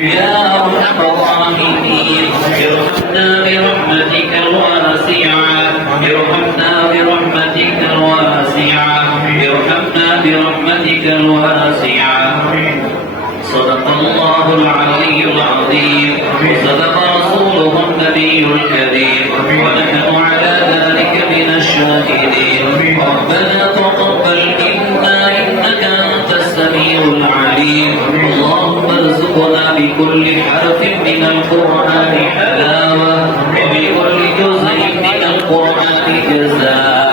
يا أرحم الراحمين ارحمنا برحمتك الواسعة ارحمنا برحمتك الواسعة ارحمنا برحمتك الواسعة. صدق الله العلي العظيم وصدق رسوله النبي الكريم ونحن على ذلك من الشاهدين. ربنا تقبل منا إنك أنت السميع العليم. اللهم ارزقنا بكل حرف من القرآن حلاوة وبكل جزء من القرآن جزاء.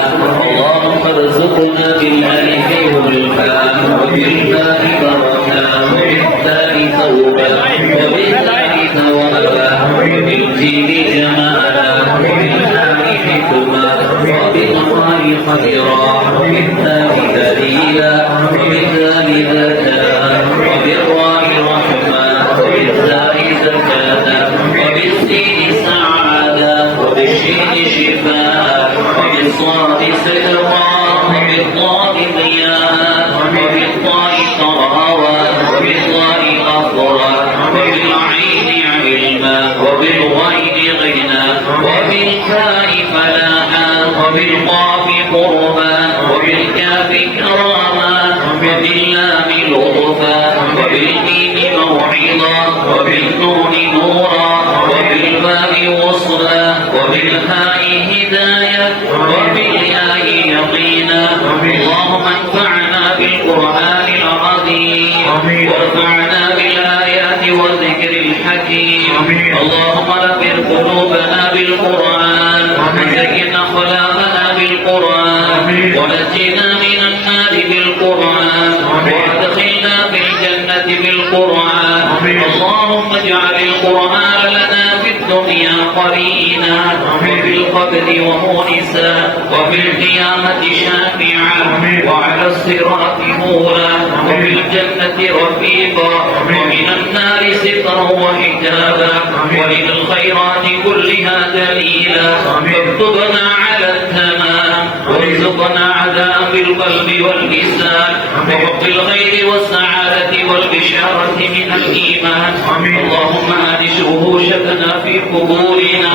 اللهم ارزقنا بالألف والباء وبالباء بركة وبالتاء توبة وبالتاء ثوابا وبالجيم جمالا وبالهاء حكما وبالخاء خيرا وبالتاء دليلا وبالدال ذكاء وبالراء رحمة وبالزاء زكاة وبالسين سعادة وبالشين شفاء وبالصاد صدقا وبالضاد ضياء وبالطاء طراوة وبالضاء غفرا وبالعين علما وبالغين غنى وبالكاء فلاحا وبالقاف قربا وبالكاف كراما وباللام لطفا وبالميم موعظا وبالنون نورا وبالباء وصلا وبالهاء هداية وبالياء يقينا. اللهم انفعنا بالقرآن العظيم وارفعنا بالآيات والذكر الحكيم. اللهم نبر قلوبنا بالقرآن وزين أخلاقنا بالقرآن ونجنا من النار بالقرآن وادخلنا في الجنة بالقرآن. اللهم اجعل القرآن لنا في الدنيا قرينا وفي القبر ومونسا وفي القيامة شافعا وعلى الصراط نورا وفي الجنة رفيقا ومن النار سترا وحجابا وإلى الخيرات كلها دليلا. فاكتبنا على التمام وارزقنا عذاب القلب واللسان وحب الخير والسعادة والبشارة من الإيمان. اللهم آنس وحوشتنا في قبورنا.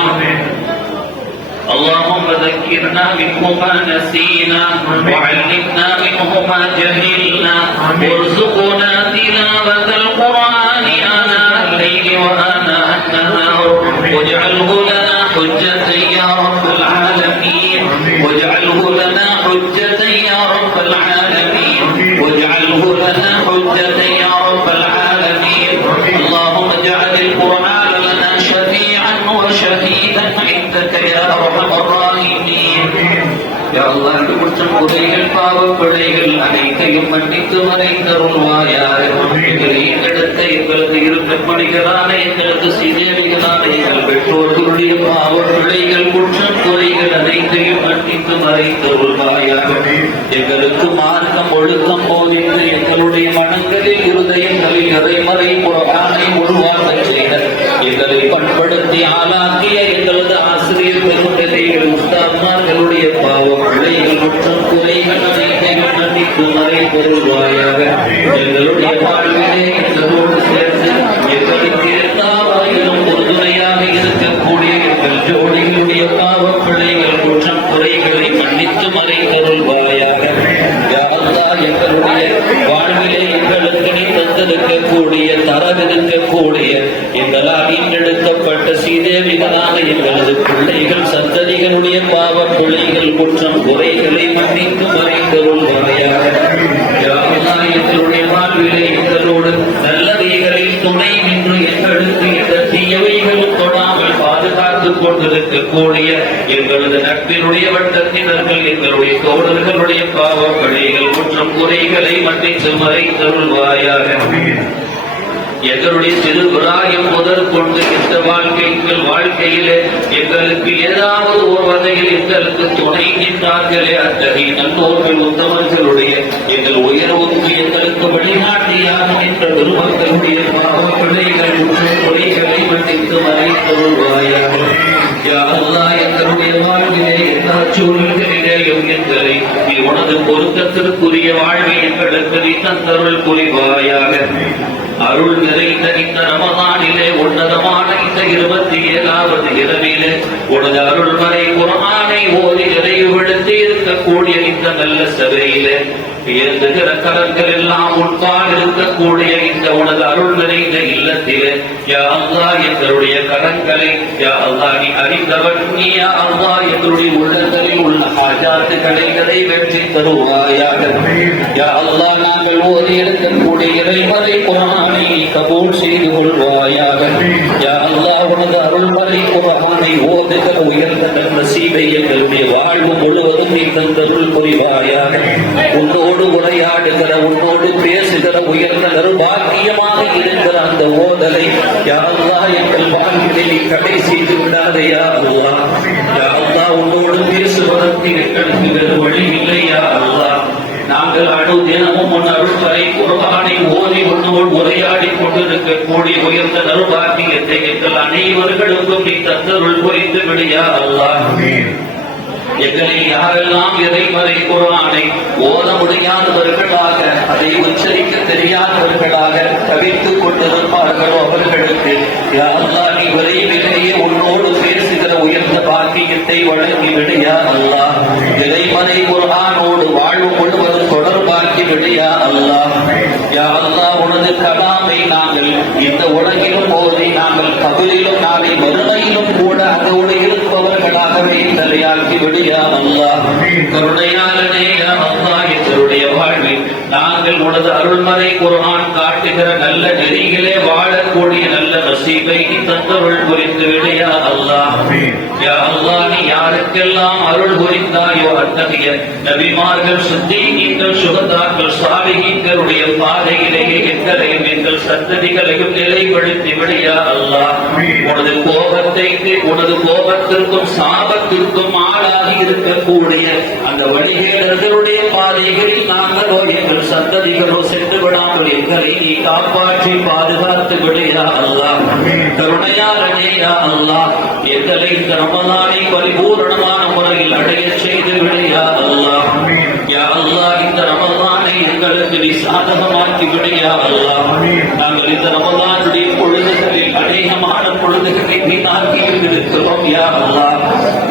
اللهم ذكرنا منه ما نسينا وعلمنا منه ما جهلنا وارزقنا تلاوة القرآن آناء الليل وآناء النهار واجعله لنا حجة يا رب العالمين واجعله لنا حجة يا رب العالمين واجعله لنا حجة يا رب العالمين. اللهم اجعل القرآن لنا شفيعا وشهيدا عندك يا أرحم الراحمين. يا الله குற்றம் குறைகள் பாவப்படைகள் அனைத்தையும் மன்னித்து மறைந்தருள்வாயாக. எங்களது இருப்பணிகளான எங்களது சீதேவிகளான எங்கள் பெற்றோர்களுடைய பாவப்படைகள் குற்றம் குறைகள் அனைத்தையும் மன்னித்து மறைந்தருள்வாயாக. எங்களுக்கு மார்க்கம் ஒழுக்கம் போதித்து எங்களுடைய மனங்களில் இருதயங்களில் இறைமறை குர்ஆனை உருவாக்கச் செய்த எங்களை பண்படுத்தி ஆளாக்கிய எங்களது ஆசிரியர் பெருந்தகைகள் உஸ்தாத்மார்களுடைய பாவம் பிள்ளைகள் குற்றம் குறைகள் அனைத்தையும் மன்னித்து மறைந்தருள்வாயாக. எங்களுடைய வாழ்விலே எங்களோடு சேர்ந்து எங்களுக்கு எல்லாவாயிலும் உறுதுணையாக இருக்கக்கூடிய எங்கள் ஜோடிகளுடைய பாவம் பிள்ளைகள் குற்றம் குறைகளை மன்னித்து மறைந்தருள்வாயாக. எங்களுடைய வாழ்விலே எங்களுக்கு நீ தந்திருக்கக்கூடிய தரவிருக்கக்கூடிய எங்களால் ஈண்டெடுக்கப்பட்ட சீதேவிகளான எங்களது பிள்ளைகள் சந்ததிகளுடைய பாவ பிள்ளைகள் குற்றம் குறைகளை மன்னித்து மறைந்தருள்வாயாக. எங்களுடைய வாழ்விலே எங்களோடு நல்லவைகளில் துணை நின்று எங்களுக்கு இந்த தீயவைகளும் தொடாமல் பாதுகாத்துக் கொண்டிருக்கக்கூடிய எங்களது நட்பினுடைய வட்டத்தினர்கள் எங்களுடைய தோழர்களுடைய பாவ பிழைகள் குற்றம் குறைகளை மன்னித்து மறைந்தருள்வாயாக. எங்களுடைய சிறு பிராயம் முதற்கொண்டு இந்த வாழ்க்கையிலே எங்களுக்கு ஏதாவது ஒரு வகையில் எங்களுக்கு துணை நின்றார்களே அத்தகைய நல்லோர்கள் உத்தமர்களுடைய எங்கள் உயர்வுக்கு எங்களுக்கு வழிகாட்டியாக நின்ற பெருமக்களுடைய பாவ பிழைகள் குற்றம் குறைகளை மன்னித்து மறைந்தருள்வாயாக. எங்களுடைய வாழ்விலே எல்லா சூழல்களிலேயும் எங்களை உனது பொருத்தத்திற்குரிய வாழ்வை எங்களுக்கு நீ தந்தருள் புரிவாயாக. அருள் நிறைந்த இந்த ரமதானிலே உன்னதமான இந்த 27வது இரவிலே உனது அருள்மறை குர்ஆனை ஓதி நிறைவுபடுத்தி இருக்கக்கூடிய இந்த நல்ல சபையிலே இயங்குகிற கரங்கள் எல்லாம் உட்பால் இருக்கக்கூடிய இந்த உனது அருள் நிறைந்த இல்லத்திலே யா அல்லாஹ் எங்களுடைய கரங்களை யா அல்லாஹ் நீ அறிந்தவன் நீ யா அல்லாஹ் எங்களுடைய உள்ளங்களில் உள்ள ஆஜாத்துக்களை நிறைவேற்றி தருவாயாக. யா அல்லாஹ் நாங்கள் ஓதி எடுக்கக்கூடிய இறைமறை குர்ஆனை கபூல் செய்து கொள்வாயாக. யா அல்லாஹ் உனது அருள்மறை குர்ஆனை ஓதுகிற உயர்ந்த நசீபை எங்களுடைய வாழ்வு முழுவதும் நீ தந்தருள் புரிவாயாக. உன்னோடு உரையாடுகிற உன்னோடு பேசுகிற உயர்ந்த நறுபாக்கியமாக இருக்கிற அந்த ஓதலை யா அல்லாஹ் எங்கள் வாழ்விலே நீ கடை செய்து விடாதே யா அல்லாஹ். யா அல்லாஹ் உன்னோடு பேசுவதற்கு எங்களுக்கு வேறு வழி இல்லை யா அல்லாஹ். நாங்கள் தினமும் உன் அருள்மறை குர்ஆனை ஓதி உன்னோடு உரையாடி கொண்டிருக்கக்கூடிய உயர்ந்த நறுபாக்கியத்தை எங்கள் அனைவர்களுக்கும் நீ தந்தருள் புரிந்து விடு யா அல்லாஹ். எங்களை யாரெல்லாம் இறைமறை குர்ஆனை ஓத முடியாதவர்களாக அதை உச்சரிக்க தெரியாதவர்களாக தவித்துக் கொண்டிருப்பார்களோ அவர்களுக்கு யா அல்லாஹ் நீ விரைவிலேயே உன்னோடு பேசுகிற உயர்ந்த பாக்கியத்தை வழங்கிவிடு யா அல்லாஹ். இறைமறை குர்ஆனோடு வாழ்வு முழுவதும் தொடர்பாக்கி விடு யா அல்லாஹ். யா அல்லாஹ் உனது கலாமை நாங்கள் இந்த உலகிலும் போதை நாங்கள் கபிலிலும் நாளை மறுமையிலும் கூட அதோடு இருப்பவர்களாகவே தலையாக்கி விடு யா அல்லாஹ். கருணையாளனே யா அல்லாஹ் எங்களுடைய வாழ்வில் நாங்கள் உனது அருள்மறை குர்ஆன் காட்டுகிற நல்ல நெறிகளே வாழக்கூடிய நல்ல நசீபை நீ தந்தருள் புரிந்து விடு யா அல்லாஹ். யா அல்லாஹ் நீ யாருக்கெல்லாம் அருள் புரிந்தாயோ அத்தகைய நபிமார்கள் சித்தீகீன்கள் சுகதாக்கள் சாலிஹீன்களுடைய பாதையிலேயே எங்களையும் எங்கள் சந்ததிகளையும் நிலைப்படுத்தி விடு யா அல்லாஹ். உனது கோபத்திற்கும் சாபத்திற்கும் ஆளாகி இருக்கக்கூடிய அந்த வழிகேடர்களுடைய பாதைகளில் நாங்களோ எங்கள் சந்ததிகளோ சென்று விடாமல் எங்களை நீ காப்பாற்றி பாதுகாத்து விடு யா அல்லாஹ். கருணையாளனே யா அல்லாஹ் எங்களை இந்த ரமதானை பரிபூரணமான முறையில் அடைய செய்து விடு யா அல்லாஹ். யா அல்லாஹ் இந்த ரமதானை எங்களுக்கு நீ சாதகமாக்கி விடு யா அல்லாஹ். நாங்கள் இந்த ரமதானுடைய பொழுதுகளில் அநேகமான பொழுதுகளை வீணாக்கியும் இருக்கிறோம் யா அல்லாஹ்.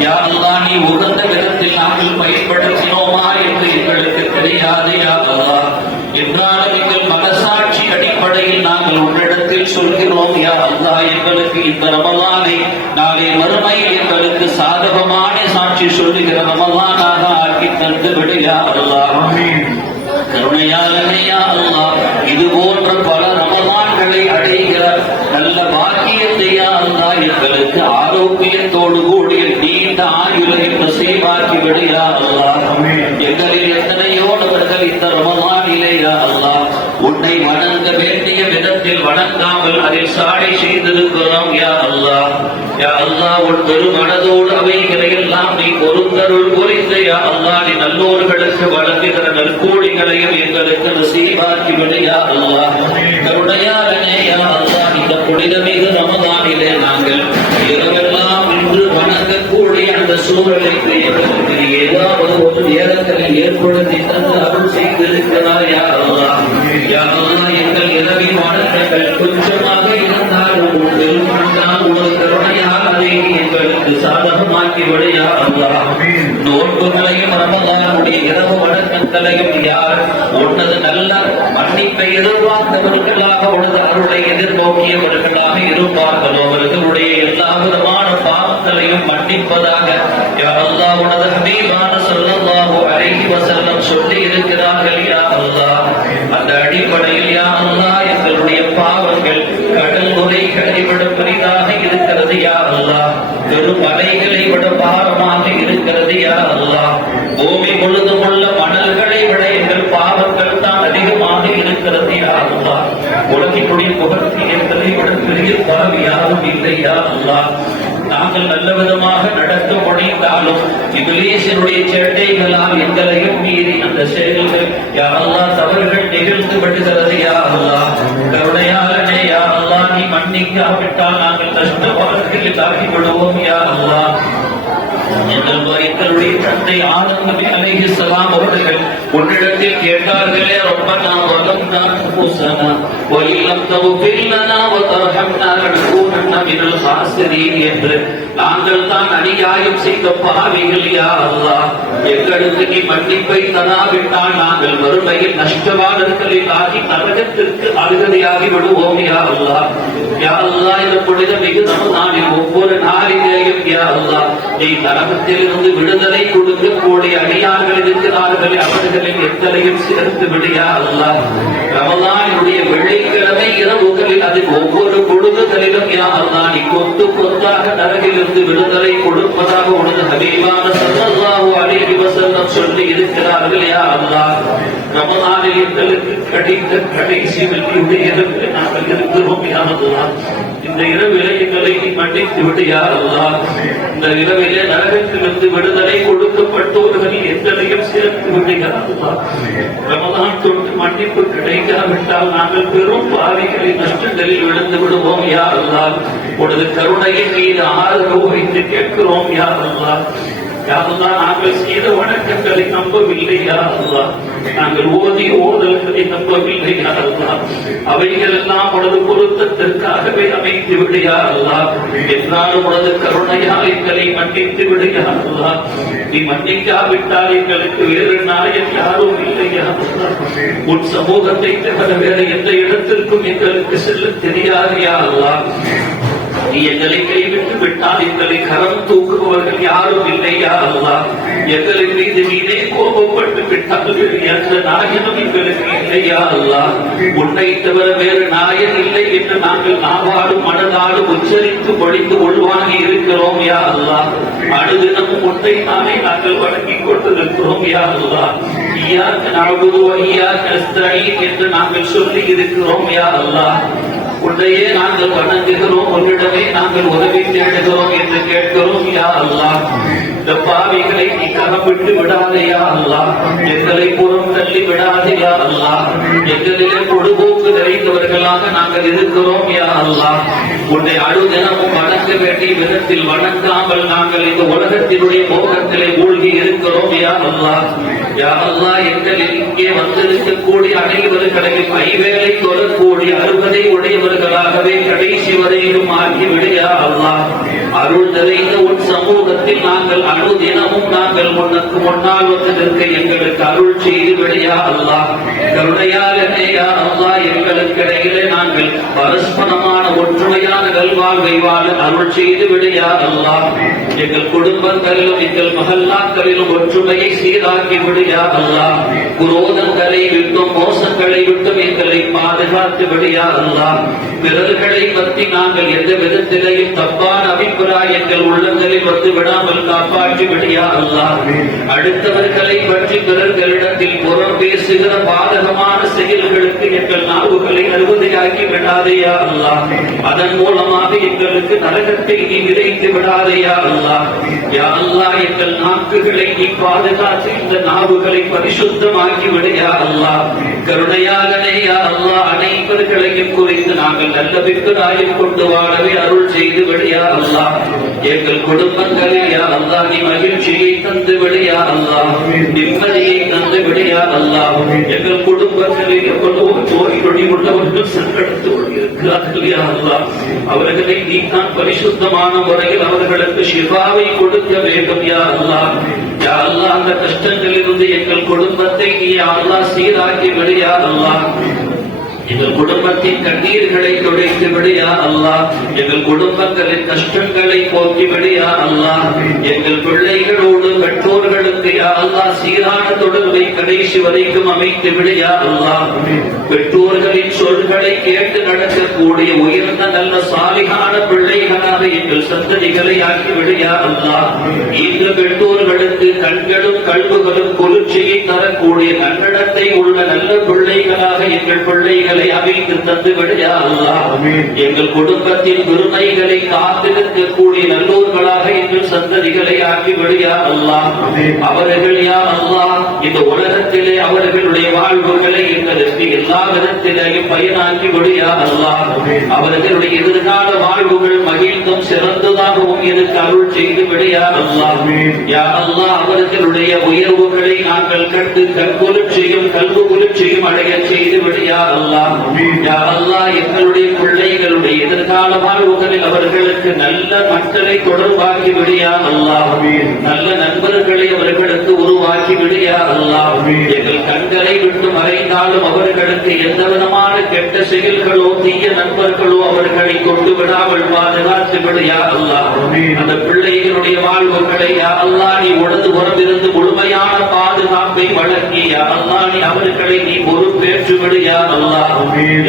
யா அல்லாஹ் நீ உகந்த விதத்தில் நாங்கள் பயன்படுத்தினோமா என்று எங்களுக்கு தெரியாது யா அல்லாஹ். என்றாலும் எங்கள் மனசாட்சி அடிப்படையில் நாங்கள் உன்னிடத்தில் சொல்கிறோம் யா அல்லாஹ் எங்களுக்கு இந்த ரமலானை நாளை மறுமையில் எங்களுக்கு சாதகமான சாட்சி சொல்லுகிற ரமலானாக ஆக்கி தந்து விடு யா அல்லாஹ். கருணையாளனே யா அல்லாஹ் இது போன்ற பல ரமலான்களை அடைகிற நல்ல பாக்கியத்தை யா அல்லாஹ் எங்களுக்கு ஆரோக்கியத்தோடு கூடிய நீண்ட ஆயுளை நசீபாக்கி விடு யா அல்லாஹ். எங்களில் எத்தனையோ நபர்கள் இந்த ரமலானிலே யா அல்லாஹ் உன்னை வணங்க வேண்டிய விதத்தில் வணங்காமல் அதில் சாடை செய்திருக்கிறோம் யா அல்லாஹ். யா அல்லாஹ் உன் பெருமனதோடு அவைகளை எல்லாம் நீ பொருந்தருள் புரிந்து யா அல்லாஹ் நீ நல்லோர்களுக்கு வழங்குகிற நற்கூலிகளையும் எங்களுக்கு நசீபாக்கி விடு யா அல்லாஹ். கருணையாளனே யா அல்லாஹ் இந்த புனிதமிகு ரமதானிலே நாங்கள் இரவெல்லாம் இன்று வணங்கக்கூடிய அந்த சூழலுக்கு எங்களுக்கு ஏதாவது ஒரு நேரத்தில் ஏற்படுத்தி தந்து அருள் செய்திருக்கிறார் யா அல்லாஹ். யா அல்லாஹ் எங்கள் இரவின் வணக்கங்கள் கொஞ்சமாக இருந்தாலும் உனது கருணையால் அதை எங்களுக்கு சாதகமாக்கி விடு யா அல்லாஹ். நோன்புகளையும் ரமலானுடைய இரவு வணக்கங்களையும் யார் உனது நல்ல மன்னிப்பை எதிர்பார்த்தவர்களாக உனது அருளை எதிர்நோக்கியவர்களாக இருப்பார்களோ அவர்களுடைய எல்லா விதமான பாவங்களையும் மன்னிப்பதாக யா அல்லாஹ் உனது ஹபீபான ஸல்லல்லாஹு அலைஹி வஸல்லம் சொல்லி இருக்கிறார்கள் யா அல்லாஹ். அந்த அடிப்படையில் யா அல்லாஹ் எங்களுடைய பாவங்கள் கடல் நுரைகளை விட பெரிதாக இருக்கிறது யா அல்லாஹ். பெரும் அலைகளை விட பாரமாக இருக்கிறது யா அல்லாஹ். பூமி முழுதும் உள்ள மணல்களை விட எங்கள் பாவங்கள் தான் அதிகமாக இருக்கிறது யா அல்லாஹ். உலகினுடைய புகழ்ச்சி என்பதை விட பெரிய பாவி யாரும் இல்லை யா அல்லாஹ். நாங்கள் நல்ல விதமாக நடக்க முடிந்தாலும் இப்லீஸினுடைய சேட்டைகளால் எங்களையும் மீறி அந்த செயல்கள் யா அல்லாஹ் தவறுகள் நிகழ்ந்து விடுகிறது யா அல்லாஹ். கருணையாளனே யா அல்லாஹ் நீ மன்னிக்காவிட்டால் நாங்கள் நஷ்டவாதிகளில் ஆகி விடுவோம் யா அல்லாஹ். எங்களுடைய தந்தை ஆதம் நபி அலைஹிஸ்ஸலாம் அவர்கள் உன்னிடத்தில் கேட்டார்களே, ரப்பனா வலம்னா அன்ஃபுஸனா வ இல்லம் தக்ஃபிர் லனா வ தர்ஹம்னா லனகூனன்ன மினல் ஹாஸிரீன் என்று. நாங்கள் தான் அநியாயம் செய்த பாவிகள் யா அல்லாஹ், எங்களுக்கு நீ மன்னிப்பை தராவிட்டால் நாங்கள் மறுமையில் நஷ்டவாளர்களில் ஆகி நரகத்திற்கு அருகதையாகி விடுவோம் யா அல்லாஹ். யா அல்லாஹ், இந்த புனித மிகு ரமதானில் ஒவ்வொரு நாளிலேயும் யா அல்லாஹ் நீ நரகத்திலிருந்து விடுதலை கொடுக்கக்கூடிய அடியார்கள் இருக்கிறார்கள், அவர்களின் எத்தனையும் சேர்த்து விடியா அல்லாஹ். ரமலானுடைய வெள்ளிக்கிழமை இரவுகளில் அது ஒவ்வொரு பொழுதுகளிலும் யா அல்லாஹ் நீ கொத்து கொத்தாக நரகிலிருந்து விடுதலை கொடுப்பதாக உனது ஹபீபான ஸல்லல்லாஹு அலைஹி வஸல்லம் சொல்லி இருக்கிறார்கள் யா அல்லாஹ். ரமலானில் எங்களுக்கு கிடைத்த கடைசி வெள்ளியுடைய இரவில் நாங்கள் இருக்கிறோம் யா அல்லாஹ். இந்த இரவிலே எங்களை நீ மன்னித்து விடு யா அல்லாஹ். இந்த இரவிலே நரகத்திலிருந்து விடுதலை கொடுக்கப்பட்டவர்கள் எத்தனையும் சேர்த்து விடு யா அல்லாஹ். ரமலான் தொட்டு மன்னிப்பு கிடைக்காவிட்டால் நாங்கள் பெரும் பாவிகளின் நஷ்டங்களில் விழுந்து விடுவோம் யா அல்லாஹ். உனது கருணையின் மீது ஆதரவு வைத்து கேட்கிறோம் யா அல்லாஹ். யா அல்லாஹ், நாங்கள் செய்த வணக்கங்களை நம்பவில்லை யா அல்லாஹ். நாங்கள் ஓதிய ஓதல்களை நம்பவில்லை யா அல்லாஹ். அவைகள் எல்லாம் உனது பொருத்தத்திற்காகவே அமைத்து விடு யா அல்லாஹ். என்றாலும் உனது கருணையால் எங்களை மன்னித்து விடு யா அல்லாஹ். நீ மன்னிக்காவிட்டால் எங்களுக்கு வேறு நாயன் யாரும் இல்லை யா அல்லாஹ். உன் சமூகத்தை தவிர வேறு எந்த இடத்திற்கும் எங்களுக்கு செல்ல தெரியாது யா அல்லாஹ். நீ எங்களை கைவிட்டு விட்டால் எங்களை கரம் தூக்குபவர்கள் யாரும் இல்லையா அல்லாஹ். எங்களின் மீது நீனே கோபப்பட்டு விட்டால் எந்த நாயனும் எங்களுக்கு இல்லையா அல்லாஹ். உன்னை தவிர வேறு நாயன் இல்லை என்று நாங்கள் நாவாடும் மனதாலும் உச்சரித்து பொழிந்து உள்வாங்கி இருக்கிறோம் யா அல்லாஹ். அனுதினமும் உன்னை தானே நாங்கள் வணங்கிக் கொண்டிருக்கிறோம் யா அல்லாஹ். இய்யாக நஅபுது வ இய்யாக நஸ்தஈன் என்று நாங்கள் சொல்லி இருக்கிறோம் யா அல்லாஹ். உன்னையே நாங்கள் வணங்குகிறோம், உன்னிடமே நாங்கள் உதவி தேடுகிறோம் என்று கேட்கிறோம் யா அல்லாஹ். இந்த பாவிகளை நீ கரப்பிட்டு விடாதே யா அல்லாஹ். எங்களை புறம் தள்ளி விடாதே யா அல்லாஹ். எங்களிலே பொழுதுபோக்கு நிறைந்தவர்களாக நாங்கள் இருக்கிறோம் யா அல்லாஹ். உன்னை அழுதினமும் வணங்க வேண்டிய விதத்தில் வணங்காமல் நாங்கள் இந்த உலகத்தினுடைய மோகத்திலே மூழ்கி இருக்கிறோம் யா அல்லாஹ். யா அல்லாஹ், எங்களில் இங்கே வந்திருக்கக்கூடிய அனைவர்களையும் ஐவேளை தொழக்கூடிய அறுபதை உடையவர்களாகவே கடைசி வரையிலும் ஆகிவிடு யா அல்லாஹ். அருள் நிறைந்த உன் சமூகத்தில் நாங்கள் அனுதினமும் நாங்கள் உனக்கு முன்னால் வந்து நிற்க எங்களுக்கு அருள் செய்து விடு யா அல்லாஹ். கருணையாளனே யா அல்லாஹ், எங்களுக்கு இடையிலே நாங்கள் பரஸ்பரமான ஒற்றுமையான நல்வாழ்வை வாழ அருள் செய்து விடு யா அல்லாஹ். எங்கள் குடும்பங்களிலும் எங்கள் மஹல்லாக்களிலும் ஒற்றுமையை சீராக்கி விடு யா அல்லாஹ். குரோதங்களை விட்டும் மோசங்களை விட்டும் எங்களை பாதுகாத்து விடு யா அல்லாஹ். பிறர்களை பற்றி நாங்கள் எந்த விதத்திலேயும் தப்பான அபிப்பிராயங்கள் உள்ளங்களில் வந்து விடாமல் காப்பாற்றி விடு யா அல்லாஹ். அடுத்தவர்களை பற்றி பிறர்களிடத்தில் புறம் பேசுகிற பாதகமான செயல்களுக்கு எங்கள் நாவுகளை அறுவதையாக்கி விடாதே யா அல்லாஹ். அதன் மூலமாக எங்களுக்கு நரகத்தை நீ விதைத்து விடாதே யா அல்லாஹ். யா அல்லாஹ், எங்கள் நாக்குகளை நீ பாதுகாத்து இந்த நாவுகளை பரிசுத்தமாக்கி விடு யா அல்லாஹ். கருணையாளனே யா அல்லாஹ், அனைவர்களையும் குறித்து நாங்கள் நல்ல அபிப்பிராயம் கொண்டு வாழவே அருள் செய்து விடு யா அல்லாஹ். எங்கள் குடும்பங்களில் யா அல்லாஹ் நீ மகிழ்ச்சியை தந்து விடு யா அல்லாஹ். நிம்மதியை தந்து விடு யா அல்லாஹ். எங்கள் குடும்பங்களில் எவ்வளவோ நோய் நொடி உள்ளவர்கள் சங்கடத்தோடு இருக்கிறார்கள் யா அல்லாஹ். அவர்களை நீ தான் பரிசுத்தமான முறையில் அவர்களுக்கு ஷிஃபாவை கொடுக்க வேண்டும் யா அல்லாஹ். யா அல்லாஹ், அந்த கஷ்டங்களிலிருந்து எங்கள் குடும்பத்தை நீ யா அல்லாஹ் சீராக்கி விடு யா அல்லாஹ். எங்கள் குடும்பத்தின் கண்ணீர்களை துடைத்து விடு யா அல்லாஹ். எங்கள் குடும்பங்களின் கஷ்டங்களை போக்கி விடு யா அல்லாஹ். எங்கள் பிள்ளைகளோடு பெற்றோர்களுக்கு யா அல்லாஹ் சீரான தொடர்பை கடைசி வரைக்கும் அமைத்து விடு யா அல்லாஹ். பெற்றோர்களின் சொல்களை கேட்டு நடக்கக்கூடிய உயர்ந்த நல்ல சாலிகான பிள்ளைகளாக எங்கள் சந்ததிகளை ஆக்கி விடு யா அல்லாஹ். இந்த பெற்றோர்களுக்கு கண்களும் கல்வுகளும் குளிர்ச்சியை தரக்கூடிய நன்னடத்தை உள்ள நல்ல பிள்ளைகளாக எங்கள் பிள்ளைகள் அமைத்து தந்து விடு யா அல்லாஹ். எங்கள் குடும்பத்தின் பெருமைகளை காத்திருக்கக்கூடிய நல்லோர்களாக எங்கள் சந்ததிகளை ஆக்கி விடு யா அல்லாஹ். அவர்கள் யா அல்லாஹ் இந்த உலகத்திலே அவர்களுடைய வாழ்வுகளை எங்களுக்கு எல்லா விதத்திலேயும் பயனாக்கி விடு யா அல்லாஹ். அவர்களுடைய எதிர்கால வாழ்வுகள் மகிழ்ந்தும் சிறந்ததாகவும் ஆரோக்கியத்துக்கு அருள் செய்து விடையா அல்லாஹ். யா அல்லாஹ் அவர்களுடைய உயர்வுகளை நாங்கள் கண்டு கல்குலிச்சையும் கல்குலிச்சையும் அடைய செய்து விடையா அல்லாஹ். யா அல்லாஹ் எங்களுடைய பிள்ளைகளுடைய எதிர்கால வாழ்வுகளில் அவர்களுக்கு நல்ல மக்களை தொடர்பாக்கி விடையா அல்லாஹ். நல்ல நண்பர்களை அவர்களுக்கு உருவாக்கி விடையா அல்லாஹ். எங்கள் கண்களை விட்டு மறைந்தாலும் அவர்களுக்கு எந்த விதமான கெட்ட செயல்களோ தீய நண்பர்களோ அவர்களை கொண்டு விடாமல் பாதுகாத்து விடையா அல்லாஹ். அந்த பிள்ளைகளுடைய வாழ்வுகளை யா அல்லாஹ் நீ உடது புறமிருந்து முழுமையான பாதுகாப்பை வழங்கி யா அல்லாஹ் நீ அவர்களை நீ பொறுப்பேற்று விடையா அல்லாஹ்.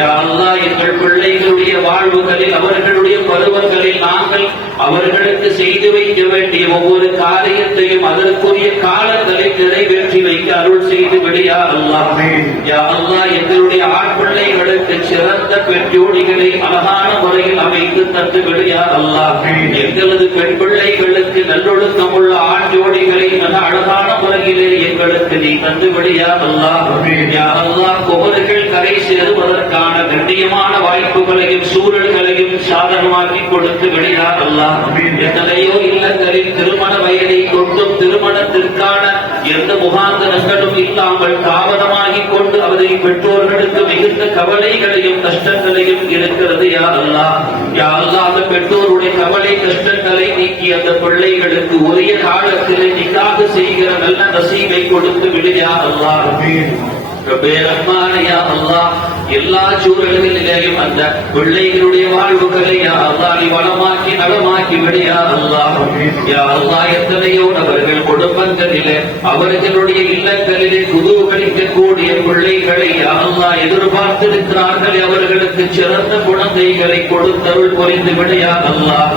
யா அல்லாஹ் எங்கள் பிள்ளைகளுடைய வாழ்வுகளில் அவர்களுடைய பருவங்களில் நாங்கள் அவர்களுக்கு செய்து வைக்க வேண்டிய ஒவ்வொரு காரியத்தையும் அதற்குரிய காலங்களை நிறைவேற்றி வைக்க அருள் செய்து விடையா அல்லாஹ். யா அல்லாஹ் எங்களுடைய ஆண் பிள்ளைகளுக்கு சிறந்த பெண் ஜோடிகளை அழகான முறையில் அமைத்து தந்து விடையா அல்லாஹ். எங்களது பெண் பிள்ளைகளுக்கு நல்லொழுக்கம் உள்ள ஆண் ஜோடிகளை நல்ல அழகான முறையிலே எங்களுக்கு நீ தந்து விடையா அல்லாஹ். யா அல்லாஹ் குமர்கள் கரை சேருவதற்கான கண்ணியமான வாய்ப்புகளையும் சூழல்களையும் சாதகமாக்கி கொடுத்து விடையா அல்லாஹ். எத்தனையோ இல்லங்களில் திருமண வயதை கொண்டும் திருமணத்திற்கான எந்த முகாந்தரங்களும் இல்லாமல் தாமதமாகிக் கொண்டு அவரை பெற்றோர்களுக்கு மிகுந்த கவலைகளையும் கஷ்டங்களையும் இருக்கிறது யா அல்லாஹ். யா அல்லாஹ் அந்த பெற்றோருடைய கவலை கஷ்டங்களை நீக்கி அந்த பிள்ளைகளுக்கு உரிய காலத்திலே நிக்காக செய்கிற நல்ல நசீபை கொடுத்து விடையா அல்லாஹ். எல்லா சூழல்களிலேயும் அந்த பிள்ளைகளுடைய வாழ்வுகளை யா அல்லாஹ் நீ வளமாக்கி நலமாக்கி விடையா அல்லாஹ். யா அல்லாஹ் எத்தனையோ நபர்கள் குடும்பங்களிலே அவர்களுடைய இல்லங்களிலே குதூகலிக்கக்கூடிய பிள்ளைகளை யா அல்லாஹ் எதிர்பார்த்திருக்கிறார்கள். அவர்களுக்கு சிறந்த குழந்தைகளை கொடுத்தருள் புரிந்து விடையா அல்லாஹ்.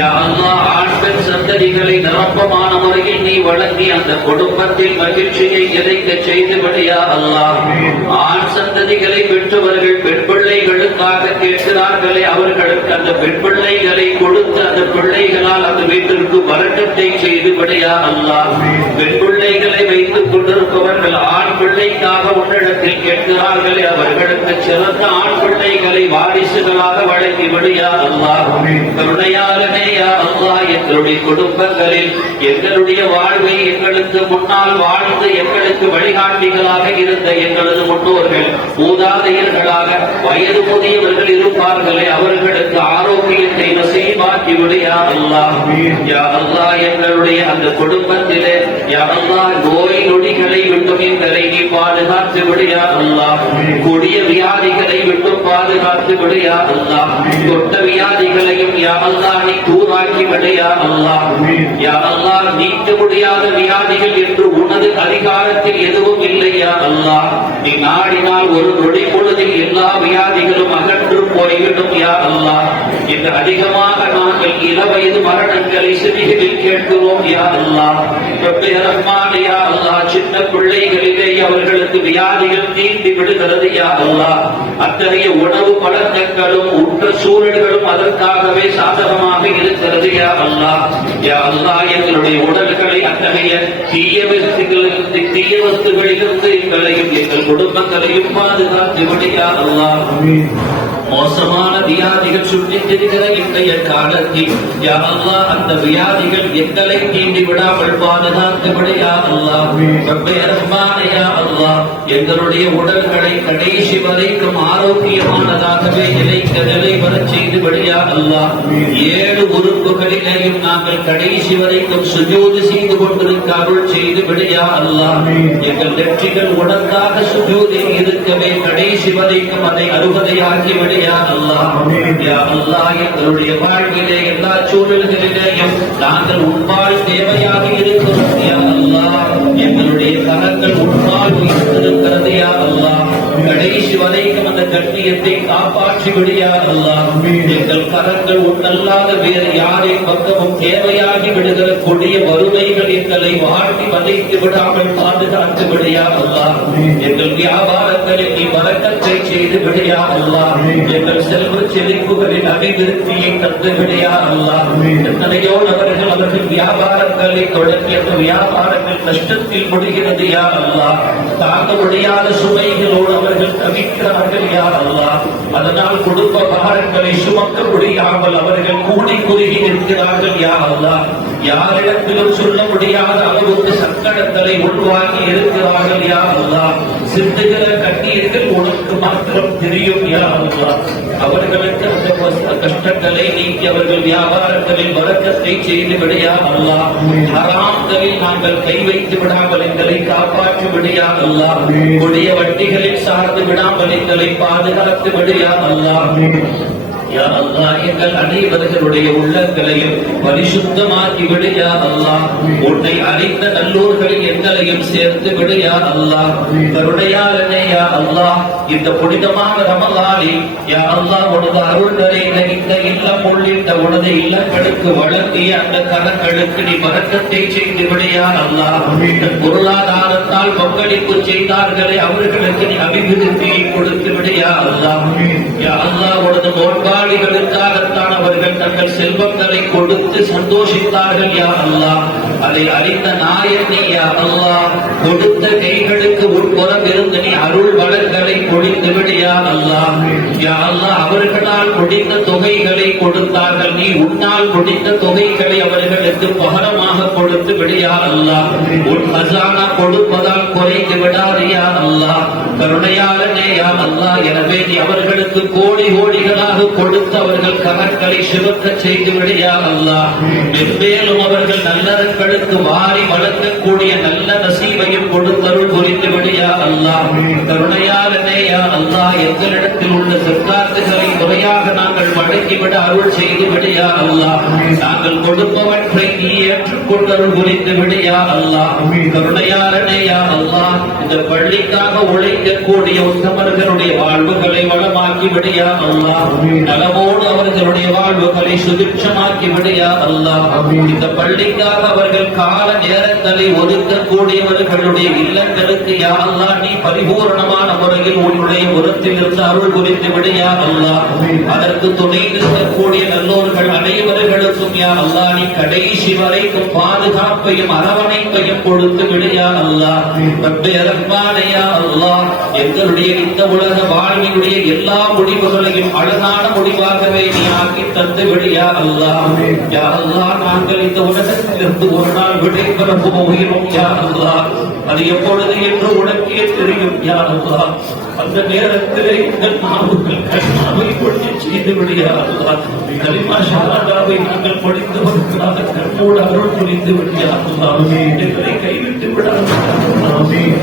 யா அல்லாஹ் ஆண் பெண் சந்ததிகளை நிரப்பமான முறையில் நீ வழங்கி அந்த குடும்பத்தில் மகிழ்ச்சியை இணைக்க செய்து விடையா அல்லாஹ். ஆண் சந்ததிகளை பெற்றவர்கள் பெண் பிள்ளைகளுக்காக கேட்கிறார்களே அவர்களுக்கு அந்த பெண் பிள்ளைகளை கொடுத்து அந்த பிள்ளைகளால் அந்த வீட்டிற்கு வரக்கத்தை செய்து விடையா அல்லாஹ். பெண் பிள்ளைகளை வைத்துக் கொண்டிருப்பவர்கள் ஆண் பிள்ளைக்காக உன்னிடத்தில் கேட்கிறார்களே அவர்களுக்கு சிறந்த ஆண் பிள்ளைகளை வாரிசுகளாக வழங்கி விடையா அல்லாஹ். கருணையாளனே யா அல்லாஹ் எங்களுடைய குடும்பங்களில் எங்களுடைய வாழ்வை எங்களுக்கு முன்னால் வாழ்ந்து எங்களுக்கு வழிகாட்டிகளாக இருந்த எங்களது முன்னோர்கள் மூதாதையர்களாக வயது முதியவர்கள் இருப்பார்களே அவர்களுக்கு ஆரோக்கியத்தை நசீபாக்கி விடையா அல்லாஹ். யா அல்லாஹ் எங்களுடைய அந்த குடும்பத்திலே யா அல்லாஹ் நோய் நொடிகளை விட்டும் எங்களை நீ பாதுகாத்து விடையா அல்லாஹ். கொடிய வியாதிகளை விட்டும் பாதுகாத்து விடையா அல்லாஹ். தொட்ட வியாதிகளையும் யா அல்லாஹ் நீ தூராக்கி விடையா அல்லாஹ். யா அல்லாஹ் நீக்க முடியாத வியாதிகள் என்று உனது அதிகாரத்தில் எதுவும் இல்லையா அல்லாஹ். நீ நாடினால் ஒரு நொடி பொழுதில் எல்லா வியாதிகளும் அகன்று போய்விடும் யா அல்லாஹ். இன்று அதிகமாக நாங்கள் இளவயது மரணங்களை சிறுகளில் கேட்கிறோம் யா அல்லாஹ். யா அல்லாஹ் சின்ன பிள்ளைகளிலே அவர்களுக்கு வியாதிகள் தீண்டி விடுகிறது யா அல்லாஹ். அத்தகைய உணவு பழக்கங்களும் உற்ற சூழல்களும் அதற்காகவே சாதகமாக இருக்கிறது யா அல்லாஹ். யா அல்லாஹ் எங்களுடைய உடல்களை அத்தகைய தீய வஸ்துகளிலிருந்து எங்களையும் எங்கள் குடும்பங்களையும் பாதுகாத்து விடையா அல்லாஹ். மோசமான வியாதிகள் சுற்றி திரிகிற இன்றைய காலத்தில் யா அல்லாஹ் அந்த வியாதிகள் எங்களை தீண்டி விடாமல் பாதுகாத்து விடையா அல்லாஹ். யா அல்லாஹ் எங்களுடைய உடல்களை கடைசி வரைக்கும் ஆரோக்கியமானதாகவே நிலை வரச் செய்து விடையா அல்லாஹ். 7 உறுப்புகளிலேயும் நாங்கள் கடைசி வரைக்கும் சுஜூது செய்து கொண்டிருக்க அருள் செய்து விடையா அல்லாஹ். எங்கள் நெற்றிகள் உடற்காக சுஜூதில் இருக்கவே கடைசி வரைக்கும் அதை அறுவதையாக்கி விடையா அல்லாஹ். யா அல்லாஹ் எங்களுடைய வாழ்விலே எல்லா சூழல்களிலேயும் நாங்கள் உன்பால் தேவையாக இருக்கிறோம் யா அல்லாஹ். எங்களுடைய கரங்கள் உன்பால் உயர்ந்திருக்கிறது யா அல்லாஹ். கடைசி வரைக்கும் அந்த கண்ணியத்தை காப்பாற்றி விடையா அல்லாஹ். எங்கள் கரங்கள் உன்னல்லாத வேறு யாரின் பக்கமும் தேவையாகி விடுகிற கொடிய வறுமைகள் எங்களை வாழ்த்தி வதைத்து விடாமல் பாதுகாத்து விடையா அல்லாஹ். எங்கள் வியாபாரங்களில் நீ வரக்கத்தை செய்து விடையா அல்லாஹ். எங்கள் செல்வ செழிப்புகளின் அபிவிருத்தியை தந்து விடையா அல்லாஹ். எத்தனையோ நபர்கள் அவர்கள் வியாபாரங்களை தொடங்கி அந்த வியாபாரங்கள் நஷ்டத்தில் முடிகிறது யா அல்லாஹ். தாங்க முடியாத சுமைகளோடு அவர்கள் தவிக்கிறார்கள் யா அல்லாஹ். அதனால் குடும்ப பாரங்களை சுமக்க முடியாமல் அவர்கள் கூடி குறுகி இருக்கிறார்கள் யா அல்லாஹ். யாரிடத்திலும் சொல்ல முடியாத அளவுக்கு சங்கடங்களை உருவாக்கி இருக்கிறார்கள் யா அல்லாஹ். சிந்துகிற கண்ணீர்கள் உனக்கு மாத்திரம் தெரியும் யா அல்லாஹ். அவர்களுக்கு அந்த கஷ்டங்களை நீக்கி அவர்கள் வியாபாரங்களில் வழக்கத்தை செய்து விடையா அல்லாஹ். ஹராம்களில் நாங்கள் கை வைத்து விடாமல் எங்களை காப்பாற்றி விடையா அல்லாஹ். கொடிய வட்டிகளில் சார்ந்து விடாமல் எங்களை பாதுகாத்து விடையா அல்லாஹ். யா அல்லாஹ், எங்கள் அனைவர்களுடைய உள்ளங்களையும் பரிசுத்தமாக்கி விடு யா அல்லாஹ். உன்னை அறிந்த நல்லோர்களில் எங்களையும் சேர்த்து விடு யா அல்லாஹ். கருணையாளனே யா அல்லாஹ், இந்த புனிதமான ரமலானில் யா அல்லாஹ் உனது அருள்களை இந்த இல்லம் உள்ளிட்ட உனது இல்லங்களுக்கு வழங்கிய அந்த கரங்களுக்கு நீ வணக்கத்தை செய்து விடு யா அல்லாஹ். பொருளாதாரத்தால் பங்களிப்பு செய்தார்களே அவர்களுக்கு நீ அபிவிருத்தியை கொடுத்து விடு யா அல்லாஹ். யா அல்லாஹ், உனது நோன்பாளிகளுக்காகத்தான் அவர்கள் தங்கள் செல்வங்களை கொடுத்து சந்தோஷித்தார்கள் யா அல்லாஹ். அதை அறிந்த நாயனே யா அல்லாஹ், கொடுத்த கைகளுக்கு உட்புறம் இருந்து நீ அருள் வளங்களை பொழிந்து விடு யா அல்லாஹ். யா அல்லாஹ், அவர்களால் முடிந்த தொகைகளை கொடுத்தார்கள், நீ உன்னால் முடிந்த தொகைகளை அவர்களுக்கு பகரமாக கொடுத்து விடு யா அல்லாஹ். உன் ஹஸானா கொடுப்பதால் குறைந்து விடாது யா அல்லாஹ். கருணையாளனே யா அல்லாஹ், எனவே நீ அவர்களுக்கு கோடி கோடிகளாக கொடுத்து அவர்கள் கரங்களை சிவக்க செய்து விடு யா அல்லாஹ். மென்மேலும் அவர்கள் நல்லறங்களுக்கு வாரி வழங்கக்கூடிய நல்ல நசீபையும் கொடுத்தருள் புரிந்து விடு யா அல்லாஹ். கருணையாளனே யா அல்லாஹ், எங்களிடத்தில் உள்ள சர்க்காத்துகளை முறையாக நாங்கள் வழங்கிவிட அருள் செய்து விடு யா அல்லாஹ். நாங்கள் கொடுப்பவற்றை நீ ஏற்றுக்கொண்டருள் புரிந்து விடு யா அல்லாஹ். கருணையாளனே யா அல்லாஹ், இந்த பள்ளிக்காக உழைக்கக்கூடிய உத்தமர்களுடைய வாழ்வுகளை வளமாக்கி விடு யா அல்லாஹ். நலமோடு அவர்களுடைய வாழ்வுகளை சுபிட்சமாக்கி விடு யா அல்லாஹ். இந்த பள்ளிக்காக அவர்கள் கால நேரங்களை ஒதுக்கக்கூடியவர்களுடைய இல்லங்களுக்கு யா அல்லாஹ் நீ பரிபூர்ணமான முறையில் உன்னுடைய உரத்தில் இருந்து அருள் புரிந்து விடு யா அல்லாஹ். அதற்கு துணை நிற்கக்கூடிய நல்லோர்கள் அனைவர்களுக்கும் யா அல்லாஹ் நீ கடைசி வரைக்கும் பாதுகாப்பையும் அரவணைப்பையும் கொடுத்து விடு யா அல்லாஹ். ரப்பே ரஹ்மானே யா அல்லாஹ், எங்களுடைய இந்த உலக வாழ்வினுடைய எல்லா முடிவுகளையும் அழகான முடிவாகவே நீ ஆக்கி தந்து விடு யா அல்லாஹ். யா அல்லாஹ், நாங்கள் இந்த உலகத்திலிருந்து ஒரு நாள் விடைபெற போகிறோம் யா அல்லாஹ். அது எப்பொழுது என்று உனக்கே தெரியும் யா அல்லாஹ். அந்த நேரத்திலே இந்த நாவுகள் கலிமாவை கொண்டு செய்து விடு யா அல்லாஹ். கலிமா ஷஹாதாவை நாங்கள் படித்தவர்களாக கண்ணோடு அருள் புரிந்து விடு யா அல்லாஹ். எங்களை கைவிட்டு விடாது.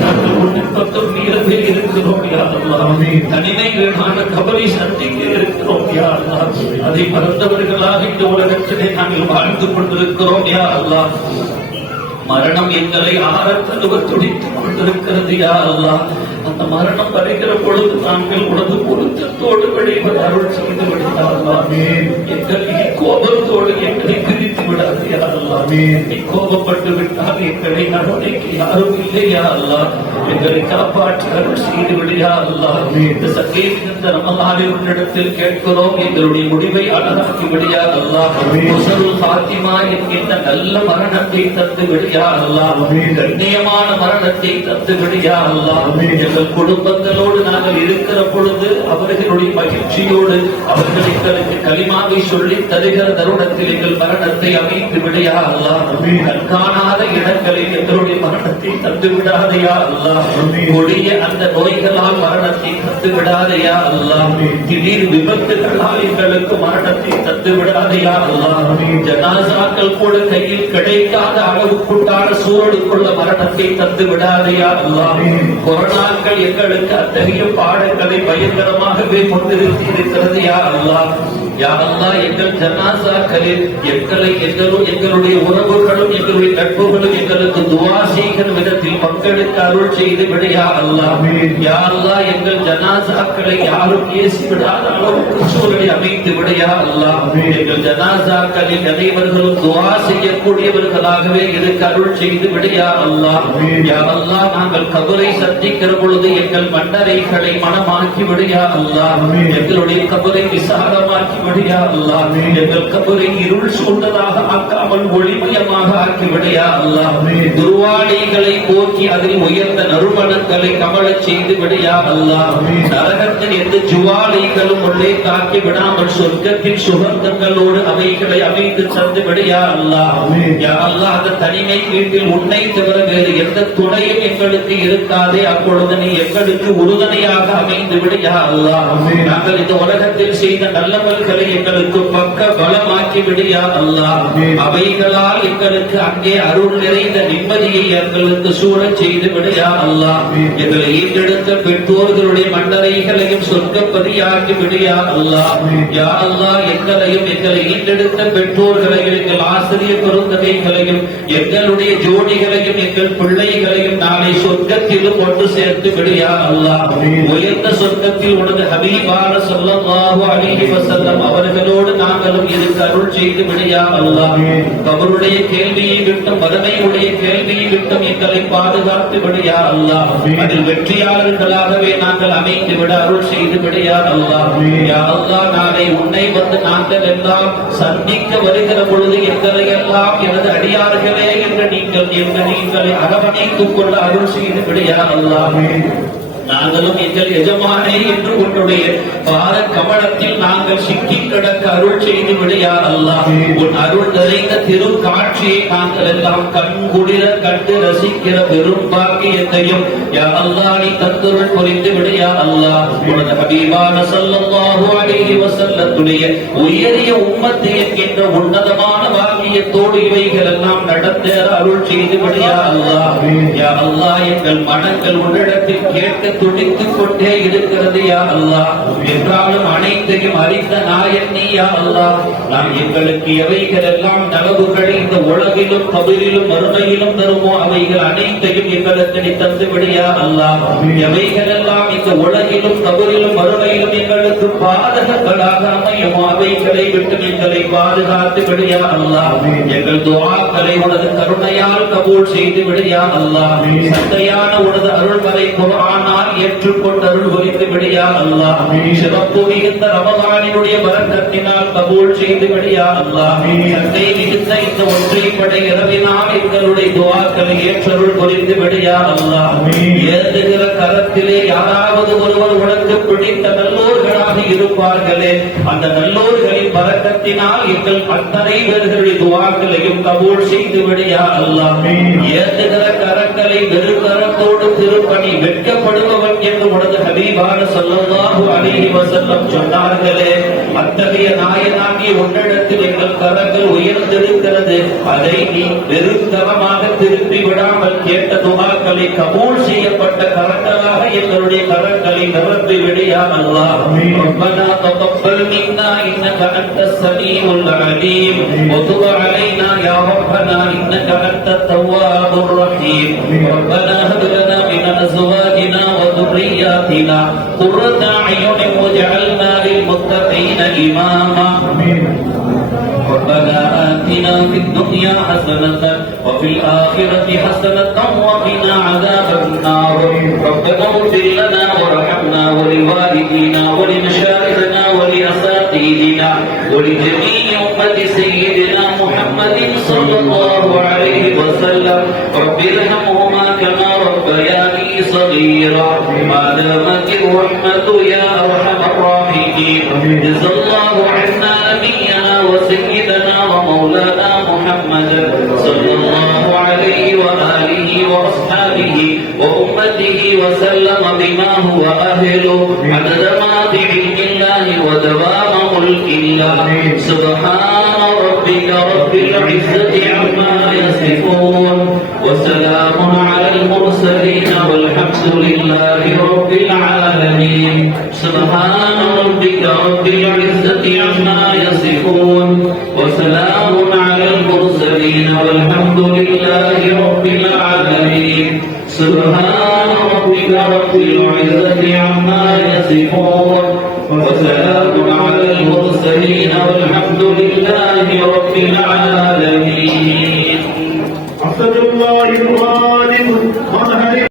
நாங்கள் உன்னை பக்கம் மீறவே இருக்கிறோம் யா அல்லாஹ். தனிமை வீடான கபரை சந்திக்க இருக்கிறோம் யா அல்லாஹ். அதை மறந்தவர்களாக இந்த உலகத்திலே நாங்கள் வாழ்ந்து கொண்டிருக்கிறோம் யா அல்லாஹ். மரணம் எங்களை ஆரத்தழுவ துடித்துக் கொண்டிருக்கிறது யா அல்லாஹ். அந்த மரணம் வருகிற பொழுது நாங்கள் உனது பொருத்தத்தோடு வெளிவர அருள் செய்து விடுகிறார். எங்களை கோபத்தோடு எங்களை பிரித்து விடாது யா அல்லாஹ். நீ கோபப்பட்டு விட்டால் எங்களை நடவடிக்கை யாரும் இல்லையா அல்லாஹ். எங்களை காப்பாற்றி அருள் செய்து விடியா அல்லாஹ். இந்த சங்கீத ரமலானில் உன்னிடத்தில் கேட்கிறோம், எங்களுடைய முடிவை அழகாக்கி விடியா அல்லாஹ். முஸருல் ஃபாத்திமா என்கின்ற நல்ல மரணத்தை தந்து விடியா அல்லாஹ். கண்ணியமான மரணத்தை தந்து விடியா அல்லாஹ். எங்கள் குடும்பங்களோடு நாங்கள் இருக்கிற பொழுது அவர்களுடைய மகிழ்ச்சியோடு அவர்கள் எங்களுக்கு கலிமாவை சொல்லி தருகிற தருணத்தில் எங்கள் மரணத்தை அமைத்து விடையா அல்லாஹ். கண்காணாத இடங்களில் எங்களுடைய மரணத்தை தந்து விடாதையா அல்லாஹ். கொடிய அந்த நோய்களால் மரணத்தை தந்து விடாதையா அல்லாஹ். திடீர் விபத்துகளால் எங்களுக்கு மரணத்தை தந்து விடாதையா அல்லாஹ். ஜனாசாக்கள் கூட கையில் கிடைக்காத அளவுக்குண்டான சூழலுக்குள்ள மரணத்தை தந்து விடாதையா அல்லாஹ். கொரோனாக்கள் எங்களுக்கு அத்தகைய பாடங்களை பயங்கரமாகவே கொண்டிருத்தி இருக்கிறது யா அல்லாஹ். யா அல்லாஹ், எங்கள் ஜனாசாக்களில் எங்களுடைய உறவுகளும் எங்களுடைய நட்புகளும் எங்களுக்கு துவா செய்கிற விதத்தில் மக்களுக்கு அருள் செய்து விடையா அல்லாஹ். யா அல்லாஹ், எங்கள் ஜனாசாக்களை யாரும் பேசி விடாத அளவுக்கு சூழலை அமைத்து விடையா அல்லாஹ். எங்கள் ஜனாசாக்களில் அனைவர்களும் துவா செய்யக்கூடியவர்களாகவே இருக்க அருள் செய்து விடையா அல்லாஹ். யா அல்லாஹ், நாங்கள் கபரை சந்திக்கிற பொழுது எங்கள் மன்னரைகளை மனமாக்கி விடையா அல்லாஹ். எங்களுடைய கபரை விசாலமாக்கி விடியா அல்லாஹ். எங்கள் கபரை இருள் சூழ்ந்ததாக ஆக்காமல் ஒளிமயமாக ஆக்கிவிடையா அல்லாஹ். துர்வாடிகளை போக்கி அதில் உயர்ந்த நறுமணங்களை கமலச் செய்து விடையா அல்லாஹ். நரகத்தின் எந்த ஜுவாலைகளும் உள்ளே தாக்கி விடாமல் சொர்க்கத்தின் சுகந்தங்களோடு அவைகளை அமைத்து தந்து விடையா அல்லாஹ். யா அல்லாஹ், அந்த தனிமை வீட்டில் உன்னை தவிர வேறு எந்த துணையும் எங்களுக்கு இருக்காதே. அப்பொழுது நீ எங்களுக்கு உறுதுணையாக அமைந்து விடையா அல்லாஹ். நாங்கள் இந்த உலகத்தில் செய்த நல்லவர்களை எங்களுக்கு பக்க பலமாக்கி விடையா அல்லாஹ். அவைகளால் எங்களுக்கு அங்கே அருள் நிறைந்த நிம்மதியை எங்களுக்கு சூழச் செய்து விடையா அல்லாஹ். எங்களை ஈட்டெடுத்த பெற்றோர்களுடைய மண்டரைகளையும் சொர்க்கப்பதியாக்கி விடையா அல்லாஹ். யா அல்லாஹ், எங்களையும் எங்களை ஈட்டெடுத்த பெற்றோர்களையும் எங்கள் ஆசிரியர் பெருந்தகைகளையும் எங்களுடைய ஜோடிகளையும் எங்கள் பிள்ளைகளையும் நாளை சொர்க்கத்திலும் ஒன்று சேர்த்து விடையா அல்லாஹ். உயர்ந்த சொர்க்கத்தில் உனது ஹபீபான ஸல்லல்லாஹு அலைஹி வஸல்லம் அவர்களோடு நாங்களும் இருக்க அருள் செய்து விடையா அல்லாஹ். அவருடைய கேள்வியை விட்டும் மறுமையுடைய கேள்வியை விட்டும் எங்களை பாதுகாத்து விடையா அல்லாஹ். அதில் வெற்றியாளர்களாகவே நாங்கள் அமைந்து விட அருள் செய்து விடையா அல்லாஹ். யா அல்லாஹ், நாளை உன்னை வந்து நாங்கள் எல்லாம் சந்திக்க வருகிற பொழுது எங்களை எல்லாம் எனது அடியார்களே என்று நீங்களை அரவணைத்துக் கொள்ள அருள் செய்து விடையா அல்லாஹ். நாங்களும் எங்கள் எஜமானே என்று உன்னுடைய பார கமலத்தில் நாங்கள் சிக்கி கிடக்க அருள் செய்து விடையா அல்லாஹ். உன் அருள் நிறைந்த திரு காட்சியை நாங்கள் எல்லாம் கண்குளிர கண்டு ரசிக்கிற பெரும் பாக்கியத்தையும் யா அல்லாஹ் நீ தந்தருள் புரிந்து விடையா அல்லாஹ். உனது ஹபீபான ஸல்லல்லாஹு அலைஹி வஸல்லத்துடைய உயரிய உம்மத்து என்கின்ற உன்னதமான பாக்கியத்தோடு இவைகள் எல்லாம் நடந்தேற அருள் செய்து விடையா அல்லாஹ். யா அல்லாஹ், எங்கள் மனங்கள் உன்னிடத்தில் கேட்க துடித்துக் கொண்டே இருக்கிறது யா அல்லாஹ். என்றாலும் அனைத்தையும் அறிந்த நாயன் நீ யா அல்லாஹ். நாம் எங்களுக்கு எவைகள் எல்லாம் நலவுகள் இந்த உலகிலும் கபிரிலும் மறுமையிலும் தருமோ அவைகள் அனைத்தையும் எங்களுக்கு நீ தந்து விடையா அல்லாஹ். எவைகள் எல்லாம் இந்த உலகிலும் கபிரிலும் மறுமையிலும் எங்களுக்கு பாதகங்களாக அமையுமோ அவைகளை விட்டு எங்களை பாதுகாத்து விடையா அல்லாஹ். எங்கள் துஆக்களை உனது கருணையால் கபூல் செய்து விடையா அல்லாஹ். சந்தையான உனது அருள்வரை குர்ஆனால் ஏற்றுக்கொண்டு அருள் புரிந்து விடையா அல்லாஹ். சிறப்பு மிகுந்த ரமலானினுடைய பரக்கத்தினால் கபூல் செய்து விடையா அல்லாஹ். சந்தை மிகுந்த இந்த ஒற்றைப்படை இரவினால் எங்களுடைய துஆக்களை ஏற்றருள் புரிந்து விடையா அல்லாஹ். ஏந்துகிற கரத்திலே யாராவது ஒருவர் உனக்கு பிடித்த நல்லோர்களாக இருப்பார்களே, அந்த நல்லோர்களின் பரக்கத்தினால் எங்கள் அத்தனை பேர்களுடைய துஆக்களையும் கபூல் செய்து விடையா அல்லாஹ். ஏந்துகிற கரங்களை வெறுகரத்தோடு திருப்பணி வெட்கப்படுபவன் என்று உனது ஹபீபான ஸல்லல்லாஹு அலைஹி வஸல்லம் சொன்னார்களே, அத்தகைய நாயனாகி உன்னிடத்தில் எங்கள் கரங்கள் உயர்ந்திருக்கிறது. அதை நீ வெறுக்கரமாக திருப்பி விடாமல் கேட்ட துஆக்களை கபூல் செய்யப்பட்ட கரங்களாக எங்களுடைய கரங்களை நிரப்பி விடையா அல்லாஹ். ரப்பனா தகப்பல் மின்னா இன்னக அன்தஸ் ஸமீஉல் அலீம் வதுப் அலைனா யா ரப்பனா இன்னக அன்தத் தவ்வாபுர் ரஹீம். ரப்பனா ஹப் லனா மின் அஸ்வாஜினா وذرياتنا قرة أعين واجعلنا للمتقين إماما. ربنا آتنا في الدنيا حسنة وفي الآخرة حسنة وقنا عذاب النار. ربنا اغفر لنا وارحمنا ولوالدينا ولمشايخنا ولأساتذتنا ولجميع أمة سيدنا محمد صلى الله عليه وسلم. رب ارحمهما كما ربياني صغيرا ما دامت الرحمة يا أرحم الراحمين. جزا الله عنا نبينا وسيدنا ومولانا محمد صلى الله عليه وآله وأصحابه وأمته وسلم بما هو أهله عدد ما بعلم الله ودوام ملك الله. سبحان ربك رب العزة عما يصفون وسلام على المرسلين والحمد لله رب العالمين. سبحان ربك رب العزة عما يصفون وسلام على المرسلين والحمد لله رب العالمين. سبحان ربك رب العزة عما يصفون وسلام على المرسلين والحمد لله رب العالمين.